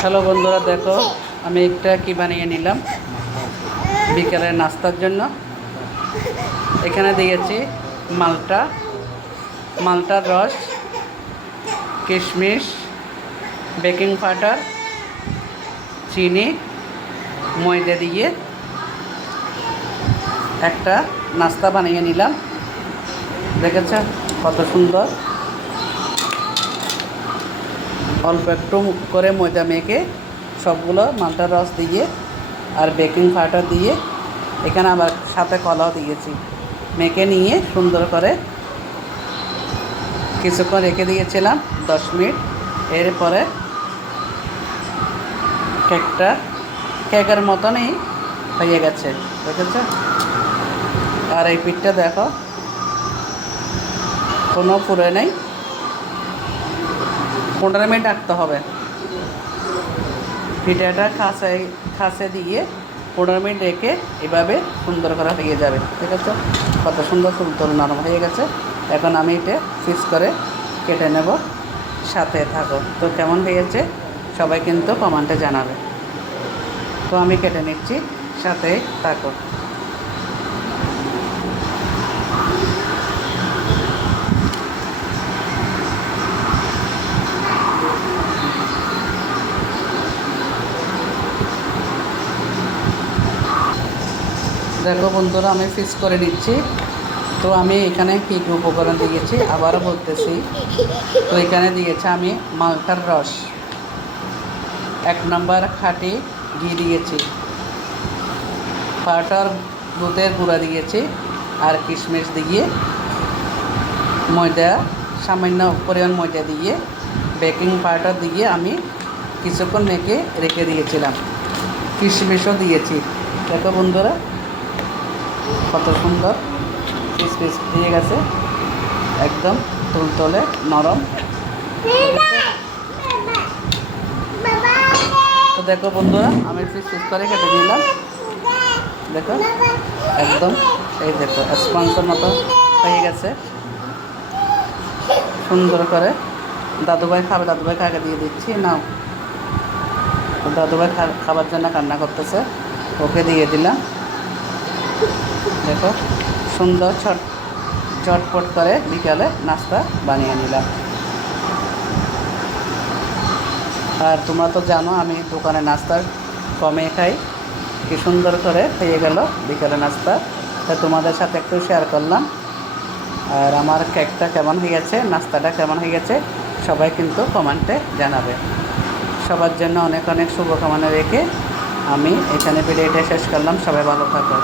Hello বন্ধুরা, দেখো আমি একটা কি বানিয়ে নিলাম বিকেলের নাস্তার জন্য। এখানে দিয়েছি মালটা, মালটার রস, কিশমিশ, বেকিং পাউডার, চিনি, ময়দা দিয়ে একটা নাস্তা বানিয়ে নিলাম। দেখেছ কত সুন্দর। অল্প একটু করে ময়দা মেখে সবগুলো মালটার রস দিয়ে আর বেকিং পাউডার দিয়ে, এখানে আবার সাথে কলাও দিয়েছি, মেখে নিয়ে সুন্দর করে কিছুক্ষণ রেখে দিয়েছিলাম 10 মিনিট। এরপরে কেকের মতনই হয়ে গেছে, দেখেছ। আর এই পিঠটা দেখো কোনো পুরে নেই, 15 মিনিট রাখতে হবে। পিঠাটা খাসে দিয়ে 15 মিনিট রেখে এভাবে সুন্দর করা হয়ে যাবে, ঠিক আছে। কত সুন্দর তুলতুল নরম হয়ে গেছে। এখন আমি এটা পিস করে কেটে নেব। সাথে থাকো। তো কেমন হয়েছে সবাই কিন্তু কমেন্টে জানাবে। তো আমি কেটে নিচ্ছি, সাথে থাকো। দেখো বন্ধুরা, আমি পিস করে নিচ্ছি। তো আমি এখানে কী কী উপকরণ দিয়েছি আবারও বলতেছি। তো এখানে দিয়েছি আমি মালটার রস, 1 নম্বর খাঁটি ঘি দিয়েছি, পাউডার দুধের গুঁড়া দিয়েছি, আর কিশমিশ দিয়ে ময়দা, সামান্য পরিমাণ ময়দা দিয়ে বেকিং পাউডার দিয়ে আমি কিছুক্ষণ মেখে রেখে দিয়েছিলাম। কিশমিশও দিয়েছি। দেখো বন্ধুরা কত সুন্দর পিস পিস দিয়ে গেছে, একদম তুলতলে নরম। তো দেখো বন্ধুরা, আমি পিস পিস করে কেটে নিলাম। দেখো একদম, এই দেখো স্পঞ্জের মতো হয়ে গেছে সুন্দর করে। দাদুভাই খাবে, দাদুভাই কাকে দিয়ে দিচ্ছি নাও। দাদুভাই খাবার জন্য কান্না করতেছে, ওকে দিয়ে দিলাম। দেখো সুন্দর চটপট করে বিকালে নাস্তা বানিয়ে নিলাম। আর তোমরা তো জানো আমি দোকানে নাস্তা কমে খাই। কি সুন্দর করে হয়ে গেল বিকালে নাস্তা, তাই তোমাদের সাথে একটু শেয়ার করলাম। আর আমার কেকটা কেমন হয়ে গেছে, নাস্তাটা কেমন হয়ে গেছে সবাই কিন্তু কমেন্টে জানাবে। সবার জন্য অনেক অনেক শুভকামনা রেখে আমি এখানে ভিডিওটা শেষ করলাম। সবাই ভালো থাকো।